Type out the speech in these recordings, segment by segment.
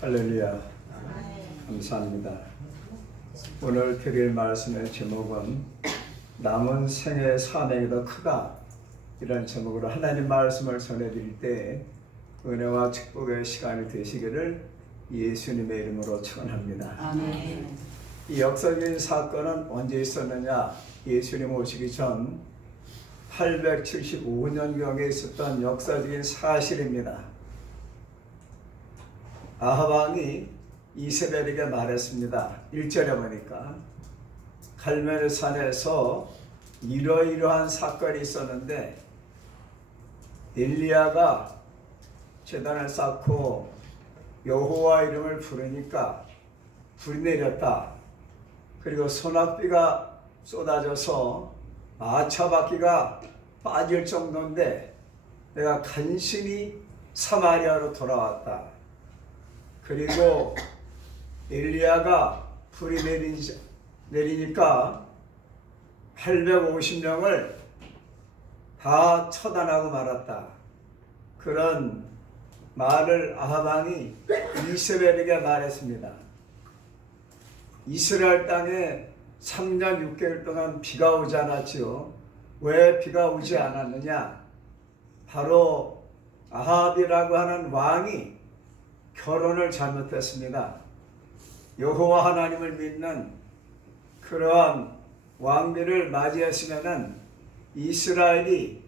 할렐루야. 감사합니다. 오늘 드릴 말씀의 제목은 남은 생의 사명이 더 크다, 이런 제목으로 하나님 말씀을 전해드릴 때 은혜와 축복의 시간이 되시기를 예수님의 이름으로 축원합니다. 아멘. 이 역사적인 사건은 언제 있었느냐? 예수님 오시기 전 875년경에 있었던 역사적인 사실입니다. 아합 왕이 이세벨에게 말했습니다. 1절에 보니까 갈멜 산에서 이러이러한 사건이 있었는데 엘리야가 제단을 쌓고 여호와 이름을 부르니까 불이 내렸다. 그리고 소낙비가 쏟아져서 마차바퀴가 빠질 정도인데 내가 간신히 사마리아로 돌아왔다. 그리고 엘리야가 불이 내리니까 850명을 다 처단하고 말았다. 그런 말을 아합 왕이 이세벨에게 말했습니다. 이스라엘 땅에 3년 6개월 동안 비가 오지 않았지요. 왜 비가 오지 않았느냐? 바로 아합이라고 하는 왕이 결혼을 잘못했습니다. 여호와 하나님을 믿는 그러한 왕비를 맞이했으면은 이스라엘이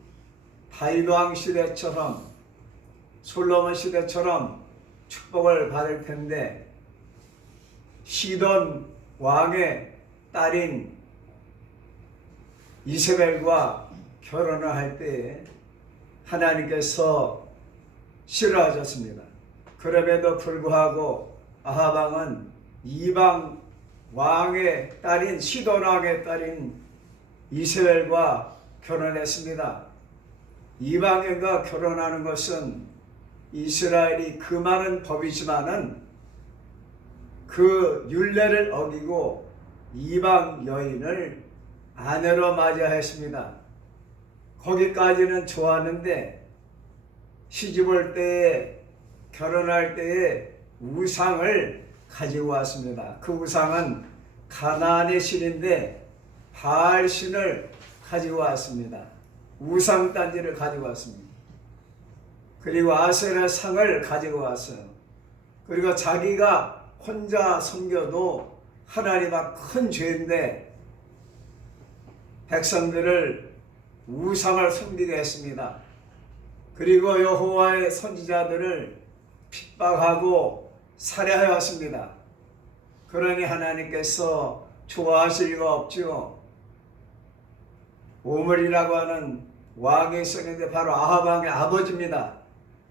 다윗 왕 시대처럼 솔로몬 시대처럼 축복을 받을 텐데, 시돈 왕의 딸인 이세벨과 결혼을 할 때에 하나님께서 싫어하셨습니다. 그럼에도 불구하고 아합 왕은 이방 왕의 딸인 시돈 왕의 딸인 이세벨과 결혼했습니다. 이방인과 결혼하는 것은 이스라엘이 그 많은 법이지만은 그 율례를 어기고 이방 여인을 아내로 맞이했습니다. 거기까지는 좋았는데 시집올 때에, 결혼할 때에 우상을 가지고 왔습니다. 그 우상은 가나안의 신인데 바알 신을 가지고 왔습니다. 우상 단지를 가지고 왔습니다. 그리고 아세라 상을 가지고 왔어요. 그리고 자기가 혼자 섬겨도 하나님 앞 큰 죄인데 백성들을 우상을 섬기게 했습니다. 그리고 여호와의 선지자들을 핍박하고 살해하였습니다. 그러니 하나님께서 좋아하실 리가 없죠. 오므리라고 하는 왕이 있었는데 바로 아합 왕의 아버지입니다.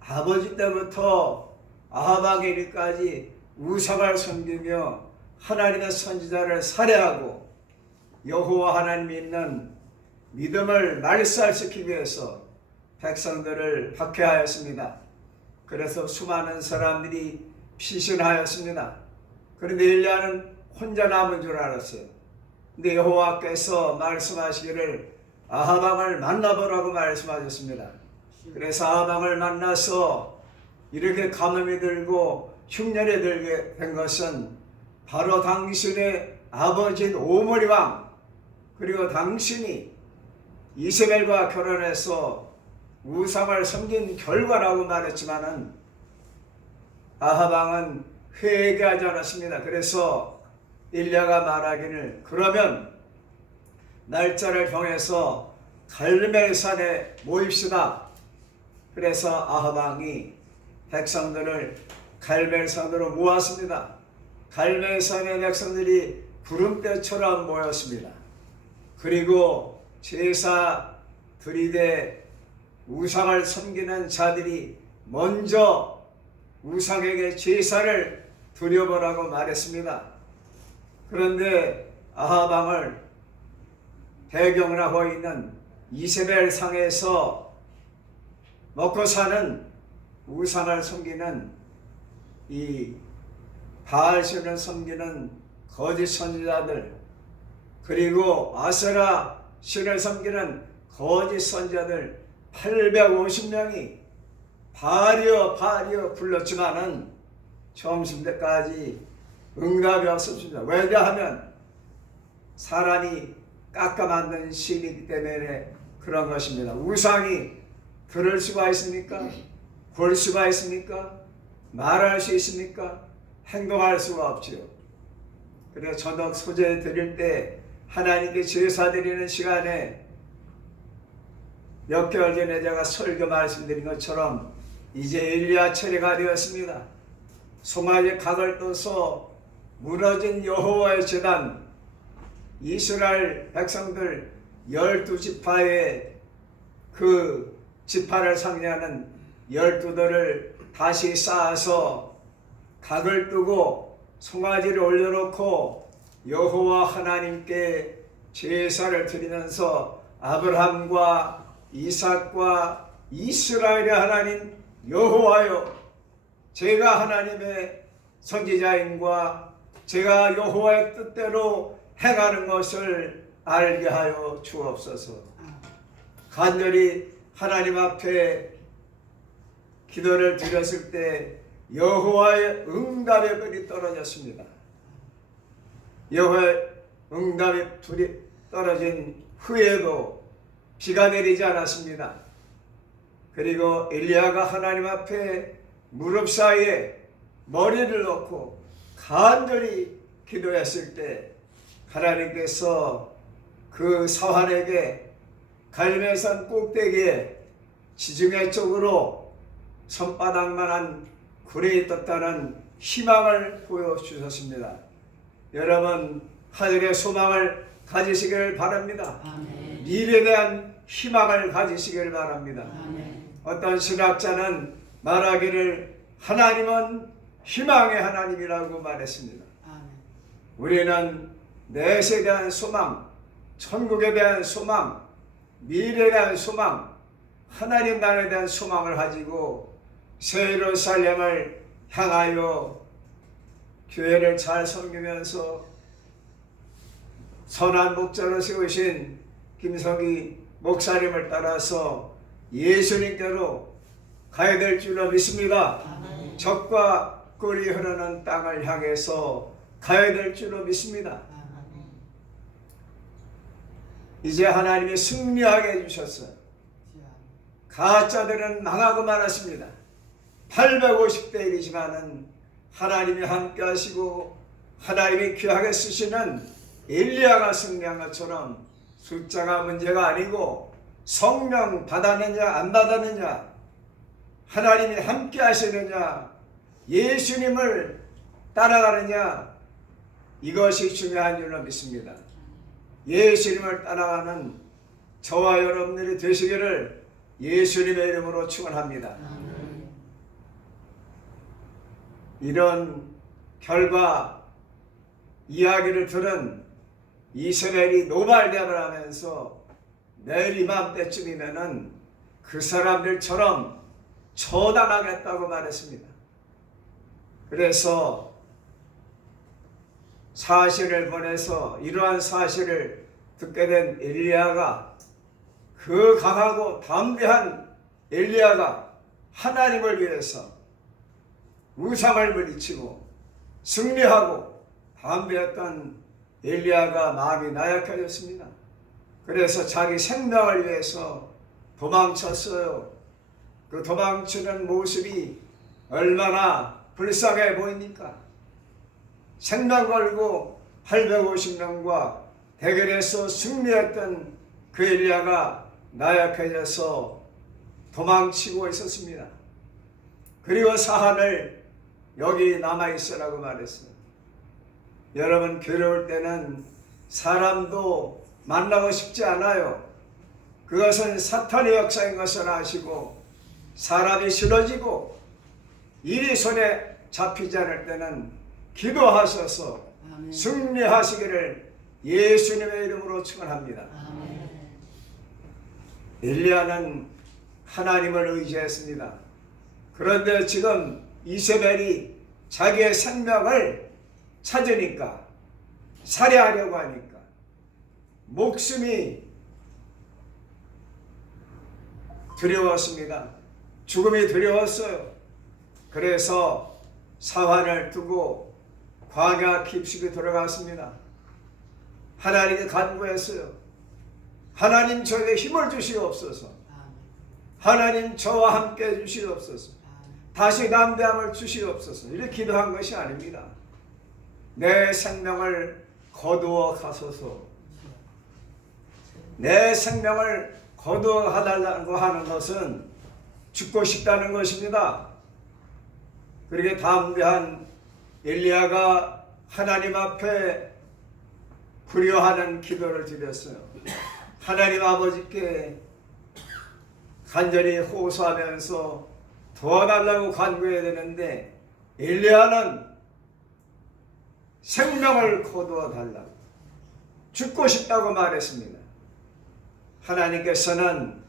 아버지 때부터 아합 왕의 일까지 우상을 섬기며 하나님의 선지자를 살해하고 여호와 하나님 믿는 믿음을 말살시키기 위해서 백성들을 박해하였습니다. 그래서 수많은 사람들이 피신하였습니다. 그런데 엘리야는 혼자 남은 줄 알았어요. 근데 여호와께서 말씀하시기를 아합 왕을 만나보라고 말씀하셨습니다. 그래서 아합 왕을 만나서 이렇게 가뭄이 들고 흉년이 들게 된 것은 바로 당신의 아버지인 오므리 왕, 그리고 당신이 이세벨과 결혼해서 우상을 섬긴 결과라고 말했지만은 아합 왕은 회개하지 않았습니다. 그래서 엘리야가 말하기를 그러면 날짜를 정해서 갈멜산에 모입시다. 그래서 아합 왕이 백성들을 갈멜산으로 모았습니다. 갈멜산의 백성들이 구름대처럼 모였습니다. 그리고 제사 드리되 우상을 섬기는 자들이 먼저 우상에게 제사를 드려보라고 말했습니다. 그런데 아합 왕을 배경을 하고 있는 이세벨 상에서 먹고 사는 우상을 섬기는 이 바알신을 섬기는 거짓 선지자들, 그리고 아세라 신을 섬기는 거짓 선지자들 850명이 바알이여 바알이여 불렀지만은 점심 때까지 응답이 없었습니다. 왜냐하면 사람이 깎아 만든 신이기 때문에 그런 것입니다. 우상이 들을 수가 있습니까? 볼 수가 있습니까? 말할 수 있습니까? 행동할 수가 없지요. 그래서 저녁 소재 드릴 때 하나님께 제사 드리는 시간에 몇 개월 전에 제가 설교 말씀드린 것처럼 이제 엘리야 차례가 되었습니다. 송아지 각을 떠서 무너진 여호와의 제단, 이스라엘 백성들 12지파의 그 지파를 상징하는 12돌을 다시 쌓아서 각을 뜨고 송아지를 올려놓고 여호와 하나님께 제사를 드리면서 아브라함과 이삭과 이스라엘의 하나님 여호와여, 제가 하나님의 선지자인과 제가 여호와의 뜻대로 행하는 것을 알게 하여 주옵소서. 간절히 하나님 앞에 기도를 드렸을 때 여호와의 응답의 불이 떨어졌습니다. 여호와의 응답의 불이 떨어진 후에도 비가 내리지 않았습니다. 그리고 엘리야가 하나님 앞에 무릎 사이에 머리를 넣고 간절히 기도했을 때 하나님께서 그 사환에게 갈멜산 꼭대기에 지중해 쪽으로 손바닥만한 굴이 떴다는 희망을 보여주셨습니다. 여러분, 하늘의 소망을 가지시기를 바랍니다. 아멘. 미래에 대한 희망을 가지시기를 바랍니다. 아멘. 어떤 신학자는 말하기를 하나님은 희망의 하나님이라고 말했습니다. 아멘. 우리는 넷에 대한 소망, 천국에 대한 소망, 미래에 대한 소망, 하나님 나라에 대한 소망을 가지고 새 예루살렘을 향하여 교회를 잘 섬기면서 선한 목자로 세우신 김성희 목사님을 따라서 예수님께로 가야 될 줄로 믿습니다. 아멘. 적과 꿀이 흐르는 땅을 향해서 가야 될 줄로 믿습니다. 아멘. 이제 하나님이 승리하게 해주셨어요. 가짜들은 망하고 말았습니다. 850대 1이지만은 하나님이 함께 하시고 하나님이 귀하게 쓰시는 엘리야가 승리한 것처럼 숫자가 문제가 아니고 성령 받았느냐 안 받았느냐, 하나님이 함께 하시느냐, 예수님을 따라가느냐, 이것이 중요한 줄로 믿습니다. 예수님을 따라가는 저와 여러분들이 되시기를 예수님의 이름으로 축원합니다. 이런 결과 이야기를 들은 이스라엘이 노발대합을 하면서 내일 이맘때쯤이면은 그 사람들처럼 처단하겠다고 말했습니다. 그래서 사실을 보내서 이러한 사실을 듣게 된 엘리야가, 그 강하고 담대한 엘리야가 하나님을 위해서 우상을 물리치고 승리하고 담대했던 엘리야가 마음이 나약해졌습니다. 그래서 자기 생명을 위해서 도망쳤어요. 그 도망치는 모습이 얼마나 불쌍해 보입니까? 생명 걸고 850명과 대결해서 승리했던 그 엘리야가 나약해져서 도망치고 있었습니다. 그리고 사한을 여기 남아있으라고 말했어요. 여러분, 괴로울 때는 사람도 만나고 싶지 않아요. 그것은 사탄의 역사인 것을 아시고 사람이 싫어지고 일이 손에 잡히지 않을 때는 기도하셔서 아멘. 승리하시기를 예수님의 이름으로 축원합니다. 아멘. 엘리야는 하나님을 의지했습니다. 그런데 지금 이세벨이 자기의 생명을 찾으니까, 살해하려고 하니까 목숨이 두려웠습니다. 죽음이 두려웠어요. 그래서 사환을 두고 광야 깊숙이 들어갔습니다. 하나님께 간구했어요. 하나님 저에게 힘을 주시옵소서. 하나님 저와 함께 해주시옵소서. 다시 담대함을 주시옵소서. 이렇게 기도한 것이 아닙니다. 내 생명을 거두어 가소서. 내 생명을 거두어 가달라고 하는 것은 죽고 싶다는 것입니다. 그렇게 담대한 엘리야가 하나님 앞에 불효하는 기도를 드렸어요. 하나님 아버지께 간절히 호소하면서 도와달라고 간구해야 되는데 엘리야는 생명을 거두어 달라고 죽고 싶다고 말했습니다. 하나님께서는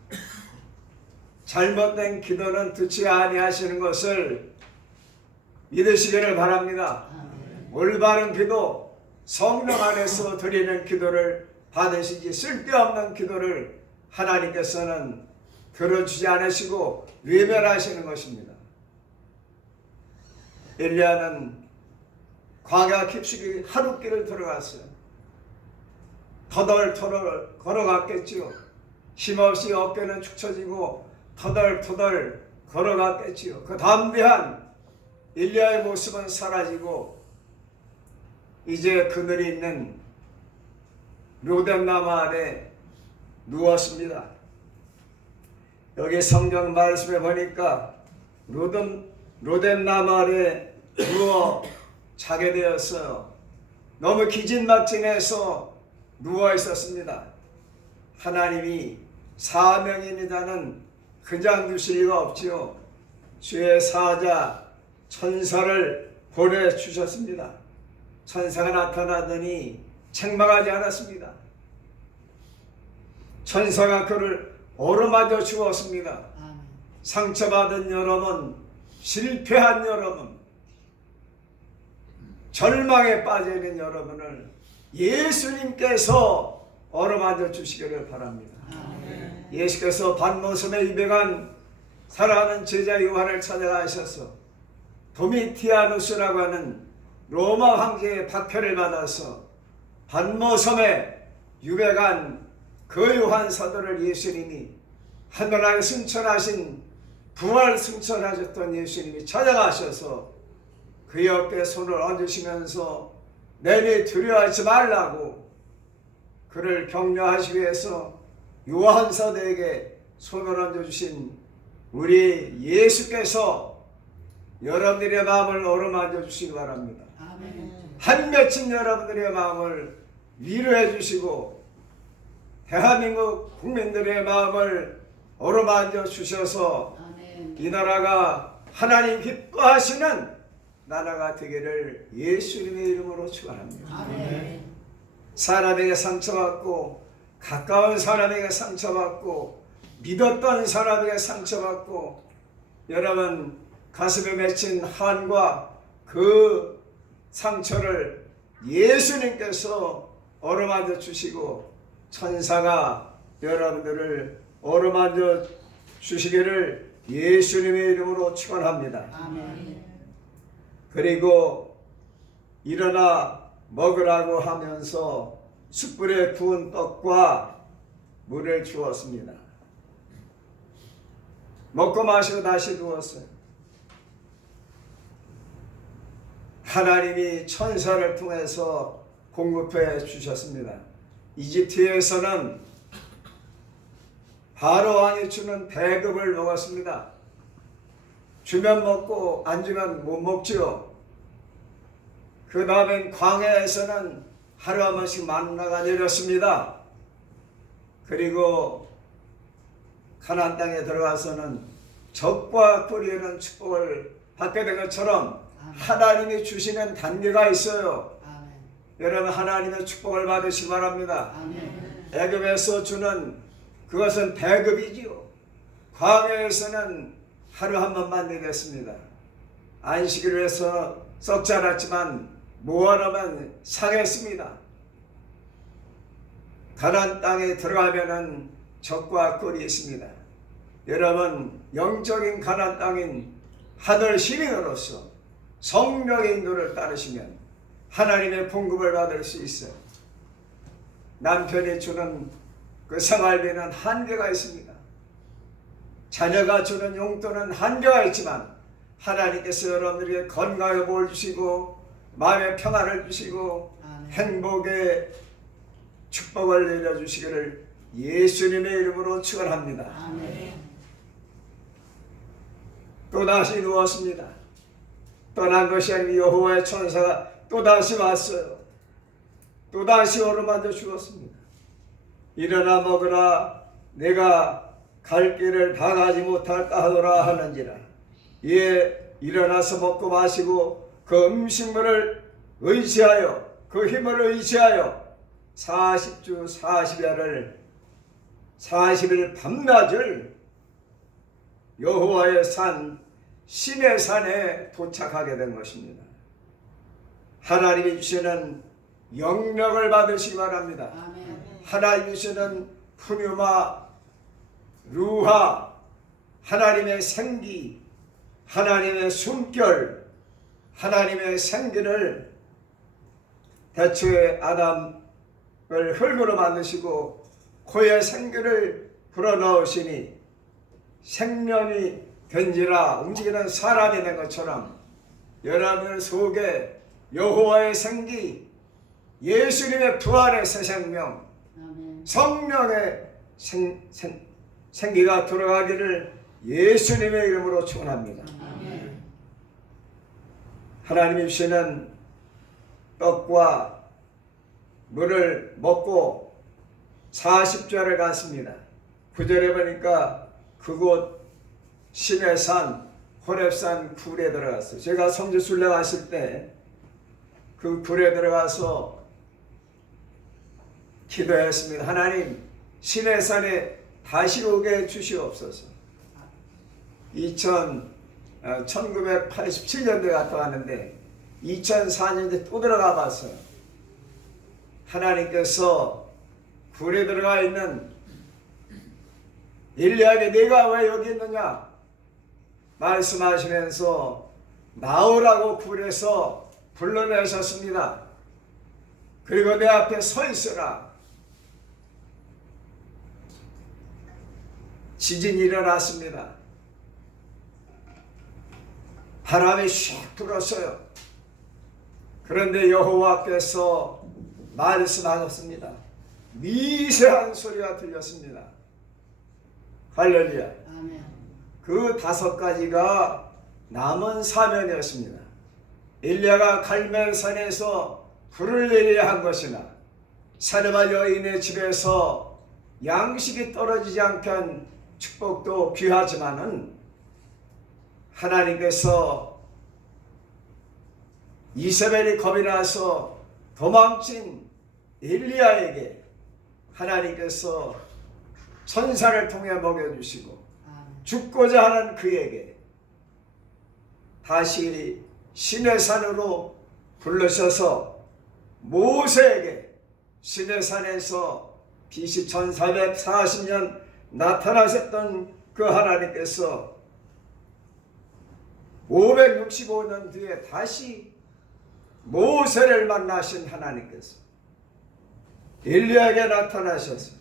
잘못된 기도는 듣지 아니하시는 것을 믿으시기를 바랍니다. 올바른 기도, 성령 안에서 드리는 기도를 받으시지 쓸데없는 기도를 하나님께서는 들어주지 않으시고 외면하시는 것입니다. 엘리야는 광야 깊숙이 하룻길을 들어갔어요. 터덜터덜 걸어갔겠지요. 힘없이 어깨는 축 처지고 터덜터덜 걸어갔겠지요. 그 담대한 엘리야의 모습은 사라지고 이제 그늘이 있는 로뎀나무 아래 누웠습니다. 여기 성경 말씀에 보니까 로뎀나무 아래 누워 자게 되었어요. 너무 기진막진해서 누워 있었습니다. 하나님이 사명인 자는 그냥 두실 리가 없지요. 주의 사자 천사를 보내주셨습니다. 천사가 나타나더니 책망하지 않았습니다. 천사가 그를 어루만져 주었습니다. 상처받은 여러분, 실패한 여러분, 절망에 빠져있는 여러분을 예수님께서 어루만져 주시기를 바랍니다. 예수께서 반모섬에 입에간 사랑하는 제자 요한을 찾아가셔서 도미티아누스라고 하는 로마 황제의 박해를 받아서 반모섬에 유배간 그 요한 사도를 예수님이 하늘나라에 승천하신 부활 승천하셨던 예수님이 찾아가셔서 그 옆에 손을 얹으시면서 내니 두려워하지 말라고 그를 격려하시기 위해서 요한 사도에게 손을 얹어주신 우리 예수께서 여러분들의 마음을 어루만져 주시기 바랍니다. 한 맺힌 여러분들의 마음을 위로해 주시고 대한민국 국민들의 마음을 어루만져 주셔서 이 나라가 하나님 기뻐하시는 나라가 되기를 예수님의 이름으로 축원합니다. 사람에게 상처받고 가까운 사람에게 상처받고 믿었던 사람에게 상처받고 여러분 가슴에 맺힌 한과 그 상처를 예수님께서 어루만져 주시고 천사가 여러분들을 어루만져 주시기를 예수님의 이름으로 축원합니다. 그리고 일어나 먹으라고 하면서 숯불에 구운 떡과 물을 주었습니다. 먹고 마시고 다시 누웠어요. 하나님이 천사를 통해서 공급해 주셨습니다. 이집트에서는 바로 왕이 주는 배급을 먹었습니다. 주면 먹고 안 주면 못 먹지요. 그 다음엔 광야에서는 하루 한 번씩 만나가 내렸습니다. 그리고 가나안 땅에 들어가서는 적과 꿀이는 축복을 받게 된 것처럼 하나님이 주시는 단계가 있어요. 여러분 하나님의 축복을 받으시기 바랍니다. 애굽에서 주는 그것은 배급이지요. 광야에서는 하루 한 번만 내렸습니다. 안식일을 해서 썩지 않았지만 모아놓으면 상했습니다. 가나안 땅에 들어가면은 적과 꿀이 있습니다. 여러분 영적인 가나안 땅인 하늘 시민으로서 성령의 인도를 따르시면 하나님의 봉급을 받을 수 있어요. 남편이 주는 그 생활비는 한계가 있습니다. 자녀가 주는 용돈은 한계가 있지만 하나님께서 여러분들에게 건강의 복을 주시고 마음의 평안을 주시고 행복의 축복을 내려주시기를 예수님의 이름으로 축원합니다. 또다시 누웠습니다. 떠난 것이 아니고 여호와의 천사가 또다시 왔어요. 또다시 오르맞아 죽었습니다. 일어나 먹으라, 내가 갈 길을 다 가지 못할까 하노라 하는지라. 이에 일어나서 먹고 마시고 그 음식물을 의지하여 그 힘을 의지하여 40주 40일 밤낮을 여호와의 산 신의 산에 도착하게 된 것입니다. 하나님이 주시는 영력을 받으시기 바랍니다. 하나님이 주시는 푸뉴마 루하, 하나님의 생기, 하나님의 숨결, 하나님의 생기를 대초에 아담을 흙으로 만드시고 코에 생기를 불어넣으시니 생명이 된지라 움직이는 사람이 된 것처럼 여러분 속에 여호와의 생기, 예수님의 부활의 새 생명, 성령의 생기가 들어가기를 예수님의 이름으로 축원합니다. 하나님이 주시는 떡과 물을 먹고 40절을 갔습니다. 9절에 보니까 그곳 신의 산 호렙산 굴에 들어갔어요. 제가 성지 순례 갔을 때 그 굴에 들어가서 기도했습니다. 하나님, 신의 산에 다시 오게 주시옵소서. 1987년도에 갔다 왔는데 2004년에 또 들어가 봤어요. 하나님께서 굴에 들어가 있는 엘리야에게 네가 왜 여기 있느냐 말씀하시면서 나오라고 굴에서 불러내셨습니다. 그리고 내 앞에 서 있으라. 지진이 일어났습니다. 바람이 슉 불었어요. 그런데 여호와께서 말씀하셨습니다. 미세한 소리가 들렸습니다. 할렐루야. 그 5가지가 남은 사명이었습니다. 엘리야가 갈멜산에서 불을 내려야 한 것이나 사르밧 여인의 집에서 양식이 떨어지지 않게 한 축복도 귀하지만은 하나님께서 이세벨이 겁이 나서 도망친 엘리야에게 하나님께서 천사를 통해 먹여주시고 죽고자 하는 그에게 다시 신의 산으로 부르셔서 모세에게 신의 산에서 BC 1440년 나타나셨던 그 하나님께서 565년 뒤에 다시 모세를 만나신 하나님께서 엘리야에게 나타나셔서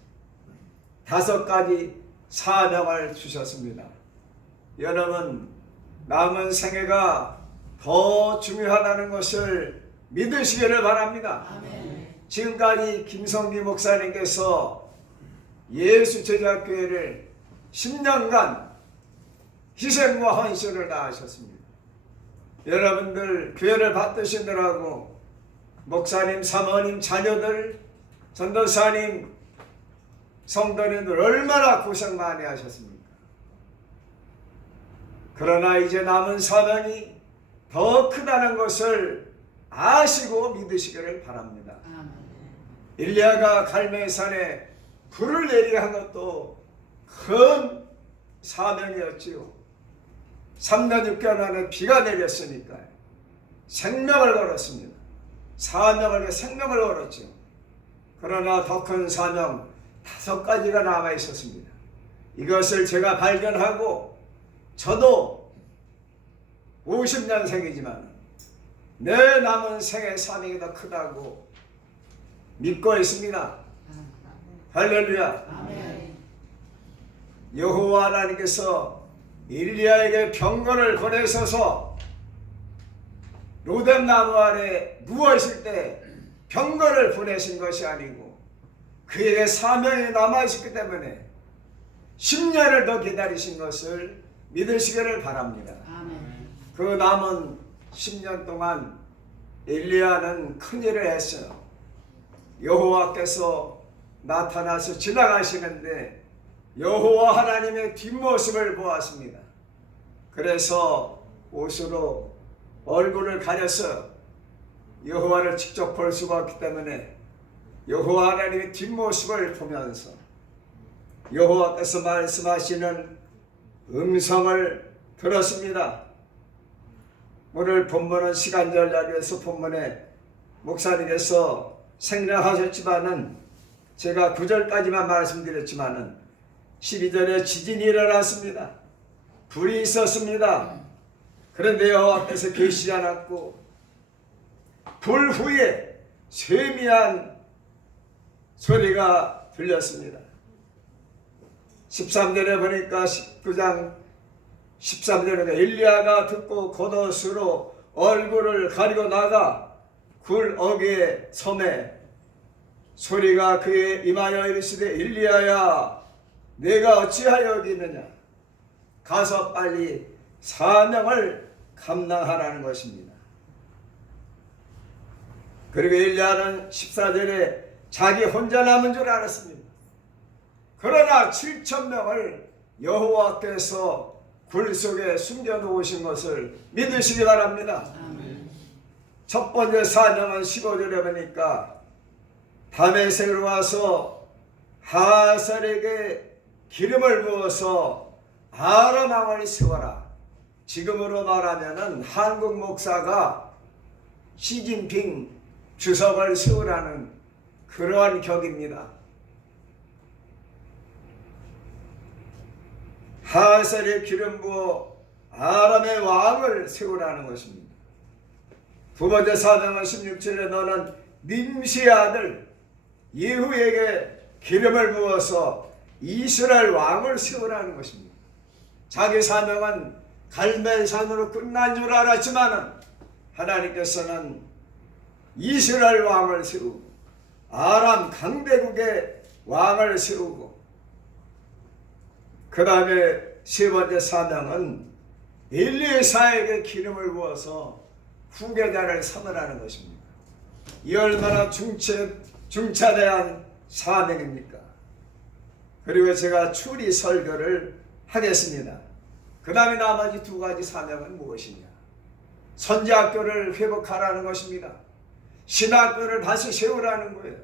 5가지 사명을 주셨습니다. 여러분, 남은 생애가 더 중요하다는 것을 믿으시기를 바랍니다. 지금까지 김성기 목사님께서 예수 제자교회를 10년간 희생과 헌신을 다하셨습니다. 여러분들 교회를 받드시느라고 목사님, 사모님, 자녀들, 전도사님, 성도님들 얼마나 고생 많이 하셨습니까? 그러나 이제 남은 사명이 더 크다는 것을 아시고 믿으시기를 바랍니다. 엘리야가 갈멜산에 불을 내리게 한 것도 큰 사명이었지요. 3년 6개월 만에 비가 내렸으니까 생명을 걸었습니다. 사명을 생명을 걸었죠. 그러나 더 큰 사명 5가지가 남아 있었습니다. 이것을 제가 발견하고 저도 50년생이지만 내 남은 생의 사명이 더 크다고 믿고 있습니다. 할렐루야. 아멘. 여호와 하나님께서 엘리야에게 병거를 보내셔서 로뎀나무 아래 누워있을 때 병거를 보내신 것이 아니고 그에게 사명이 남아있기 때문에 10년을 더 기다리신 것을 믿으시기를 바랍니다. 아멘. 그 남은 10년 동안 엘리야는 큰일을 했어요. 여호와께서 나타나서 지나가시는데 여호와 하나님의 뒷모습을 보았습니다. 그래서 옷으로 얼굴을 가려서 여호와를 직접 볼 수가 없기 때문에 여호와 하나님의 뒷모습을 보면서 여호와께서 말씀하시는 음성을 들었습니다. 오늘 본문은 시간절 자리에서 본문에 목사님께서 생략하셨지만은 제가 9절까지만 말씀드렸지만은 12절에 지진이 일어났습니다. 불이 있었습니다. 그런데 여호와께서 계시지 않았고 불 후에 세미한 소리가 들렸습니다. 13절에 보니까 19장 13절에 엘리야가 듣고 겉옷으로 얼굴을 가리고 나가 굴 어귀에 섬에 소리가 그의 임하여 이르시되 엘리야야 내가 어찌하여 여기 있느냐 가서 빨리 사명을 감당하라는 것입니다. 그리고 엘리야는 14절에 자기 혼자 남은 줄 알았습니다. 그러나 7,000명을 여호와께서 굴 속에 숨겨놓으신 것을 믿으시기 바랍니다. 아멘. 첫 번째 사명은 15절에 보니까 다메섹으로 와서 하살에게 기름을 부어서 아람 왕을 세워라. 지금으로 말하면은 한국 목사가 시진핑 주석을 세우라는 그러한 격입니다. 하살에 기름 부어 아람의 왕을 세우라는 것입니다. 두 번째 사명은 16절에 너는 님시의 아들 예후에게 기름을 부어서 이스라엘 왕을 세우라는 것입니다. 자기 사명은 갈멜산으로 끝난 줄 알았지만 하나님께서는 이스라엘 왕을 세우고 아람 강대국의 왕을 세우고 그 다음에 세 번째 사명은 엘리사에게 기름을 부어서 후계자를 삼으라는 것입니다. 이 얼마나 중차대한 사명입니까? 그리고 제가 추리 설교를 하겠습니다. 그 다음에 나머지 두 가지 사명은 무엇이냐? 선지학교를 회복하라는 것입니다. 신학교를 다시 세우라는 거예요.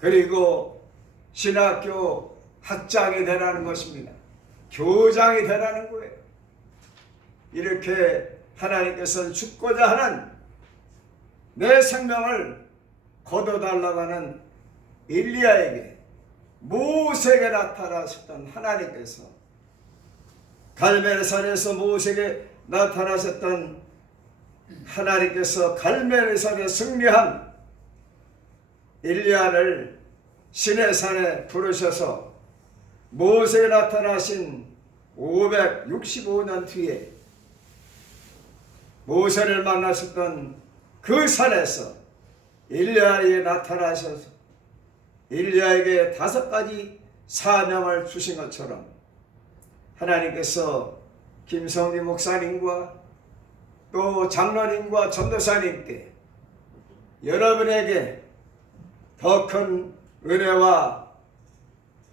그리고 신학교 학장이 되라는 것입니다. 교장이 되라는 거예요. 이렇게 하나님께서는 죽고자 하는 내 생명을 거둬달라고 하는 엘리야에게 모세에게 나타나셨던 하나님께서 갈멜산에서 모세에게 나타나셨던 하나님께서 갈멜산에 승리한 엘리야를 시내산에 부르셔서 모세에 나타나신 565년 뒤에 모세를 만나셨던 그 산에서 엘리야에게 나타나셔서 엘리야에게 5가지 사명을 주신 것처럼 하나님께서 김성리 목사님과 또 장로님과 전도사님께 여러분에게 더 큰 은혜와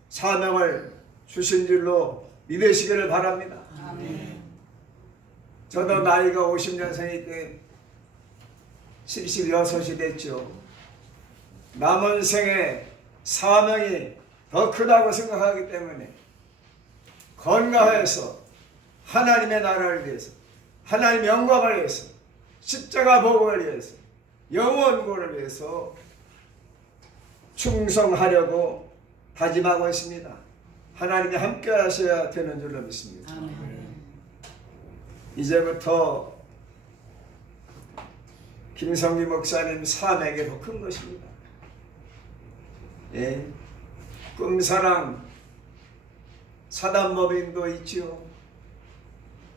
사명을 주신 줄로 믿으시기를 바랍니다. 아멘. 저도 나이가 50년생이 때 76이 됐죠. 남은 생에 사명이 더 크다고 생각하기 때문에 건강해서 하나님의 나라를 위해서 하나님의 영광을 위해서 십자가 복음을 위해서 영원구원을 위해서 충성하려고 다짐하고 있습니다. 하나님이 함께 하셔야 되는 줄로 믿습니다. 아멘. 이제부터 김성기 목사님 사명이 더 큰 것입니다. 예, 꿈사랑 사단법인도 있지요.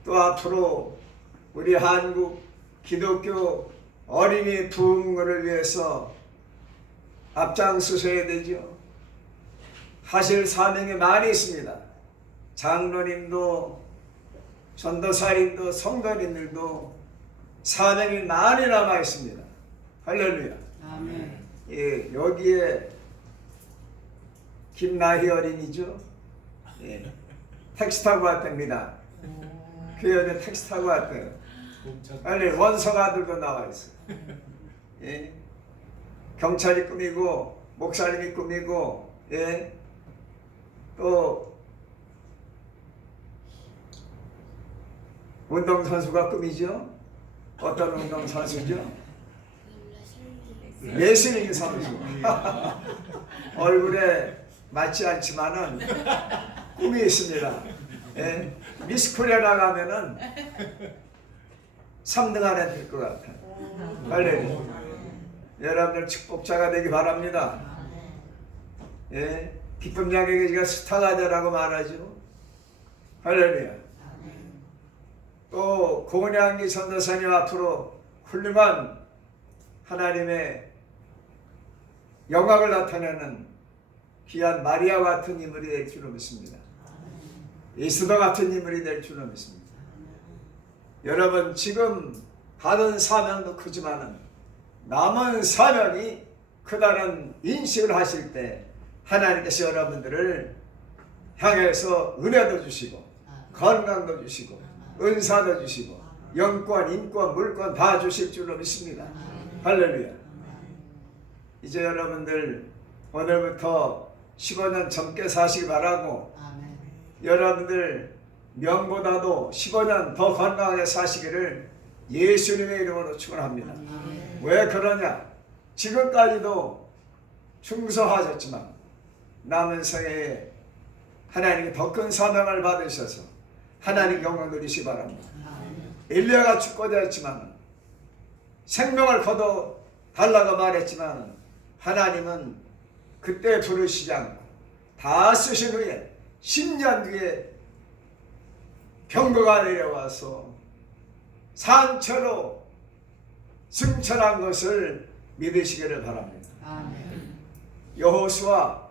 또 앞으로 우리 한국 기독교 어린이 부흥을 위해서 앞장서셔야 되죠. 하실 사명이 많이 있습니다. 장로님도 전도사님도 성도님들도 사명이 많이 남아 있습니다. 할렐루야. 아멘. 예, 여기에 김나희 어린이죠. 예, 택시 타고 왔답니다. 교회에 택시 타고 왔대요. 빨리 원서가들도 나와 있어요. 예, 경찰이 꾸미고 목사님이 꾸미고, 예, 또 운동선수가 꾸미죠. 어떤 운동선수죠? 레슬링 선수. 얼굴에 맞지 않지만은 꿈이 있습니다. 예? 미스코리아 나가면은 3등 안에 들 것 같아요. 할렐루야. 여러분들 축복자가 되기 바랍니다. 예? 기쁨 양에게가 스타가 되라고 말하죠. 할렐루야. 또 고은양기 전도사님 앞으로 훌륭한 하나님의 영광을 나타내는 귀한 마리아 같은 인물이 될 줄로 믿습니다. 예수도 같은 인물이 될 줄로 믿습니다. 여러분, 지금 받은 사명도 크지만은 남은 사명이 크다는 인식을 하실 때 하나님께서 여러분들을 향해서 은혜도 주시고 건강도 주시고 은사도 주시고 영권, 인권, 물권 다 주실 줄로 믿습니다. 할렐루야. 이제 여러분들 오늘부터 15년 젊게 사시기 바라고, 여러분들 명보다도 15년 더 건강하게 사시기를 예수님의 이름으로 축원합니다. 왜 그러냐? 지금까지도 충성하셨지만 남은 생애에 하나님께 더 큰 사명을 받으셔서 하나님 영광 누리시기 바랍니다. 엘리야가 죽고자 했지만 생명을 거둬 달라고 말했지만 하나님은 그때 부르시지 않고 다 쓰신 후에 10년 뒤에 병거가 내려와서 산처로 승천한 것을 믿으시기를 바랍니다. 여호수아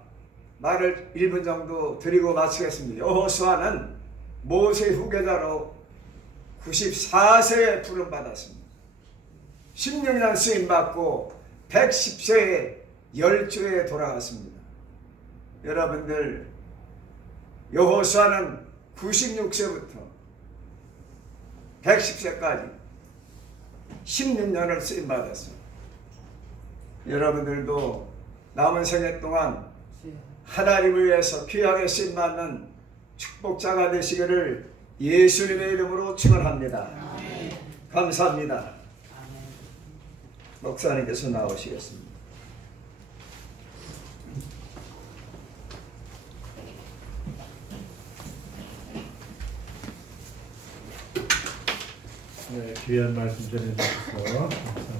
말을 1분 정도 드리고 마치겠습니다. 여호수아는 모세 후계자로 94세에 부름받았습니다. 16년 쓰임받고 110세에 열조에 돌아갔습니다. 여러분들, 여호수아는 96세부터 110세까지 16년을 쓰임받았어요. 여러분들도 남은 생애 동안 하나님을 위해서 귀하게 쓰임받는 축복자가 되시기를 예수님의 이름으로 축원합니다. 감사합니다. 목사님께서 나오시겠습니다. 네, 귀한 말씀 전해주셔서 감사합니다.